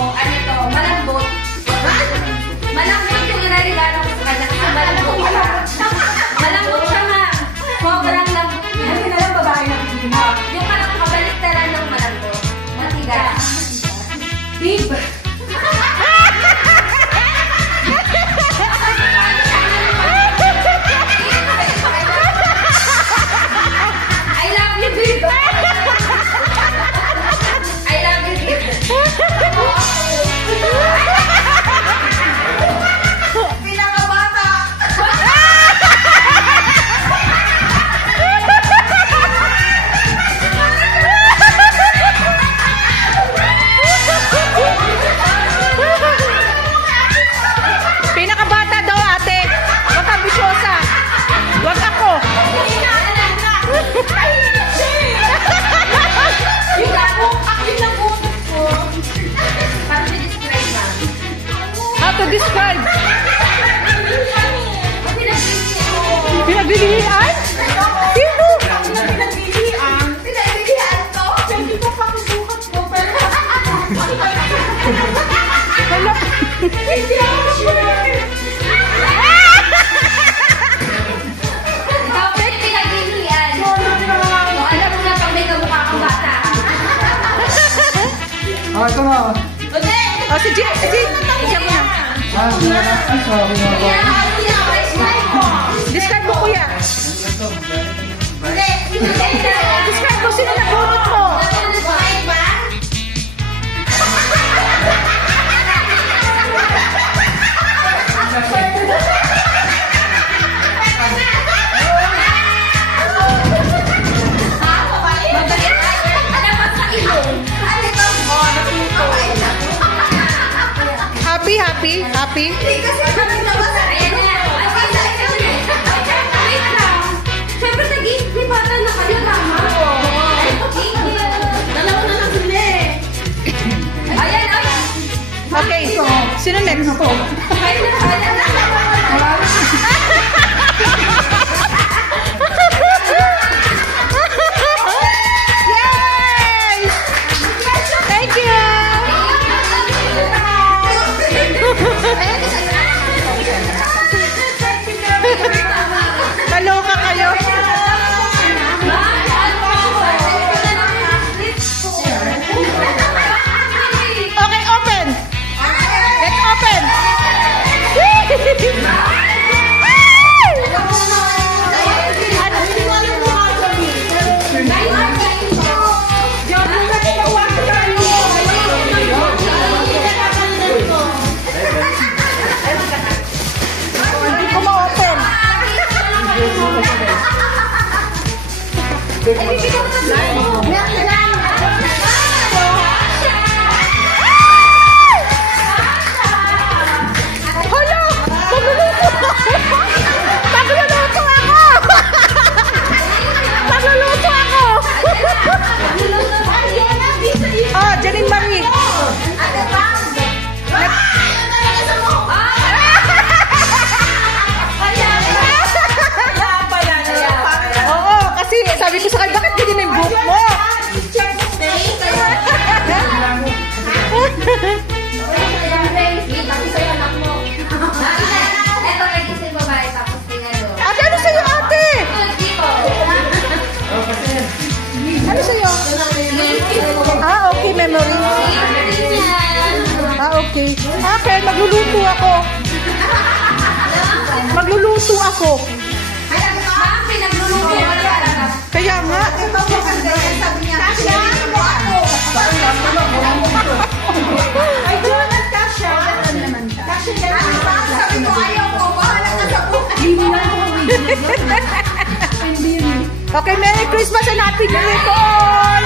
ano to, malambot. Malambot yung inaregalo ko sa kanya kasi malambot siya. Malambot siya nga. Sobrang lambot niya. Hindi na lang babae na pinima. Yung parang kabaliktaran ng malambot. Matigas. Big. I love you, babe. I love you, babe. Pinakabata. Pinakabata daw ate. Huwag kang bisyosa. Huwag ako. Yung ako, akin lang utak ko. Paano i-describe ba? How to describe? Pinagbibigyan ko. Pinaglilian? Sino? Pinagbibigyan. Pinagbibigyan to. Hindi ko pa kusukat ko, pero... Hala. Hindi ako sure. Ikaw, babe, pinagbibigyan. O, alam mo na pag may kamukha kang bata. Ito na. O, si Jim. Ikaw mo na. Sabi nga ba? Describe mo, kuya. Describe mo, sino nabunot mo? Happy, happy, happy. Siyempre, nag-iisip ni bata na kayo, tama? Dalawa na lang sila eh. Ayan, ayan. Okay, sino next? Ayan na, ayan na. Yay! Thank you! Kaloka kayo. Okay, open. Let's open. Hindi ko ma-open. Hala! Magluluto ako! Magluluto ako! Magluluto ako! Oh, Janine Marie. Oo, kasi sabi ko sa kanya, bakit ganyan yung buhok mo? Ate, ano sa'yo, ate? Ano sa'yo? Ah, okay, memory. Ah, okay. Okay, magluluto ako. Magluluto ako. Kaya nga. Ay, Jonathan, Tasha. Tasha, sabi ko, ayaw ko. Bahala ka sa buhay. Okay, Merry Christmas and Happy New Year to all!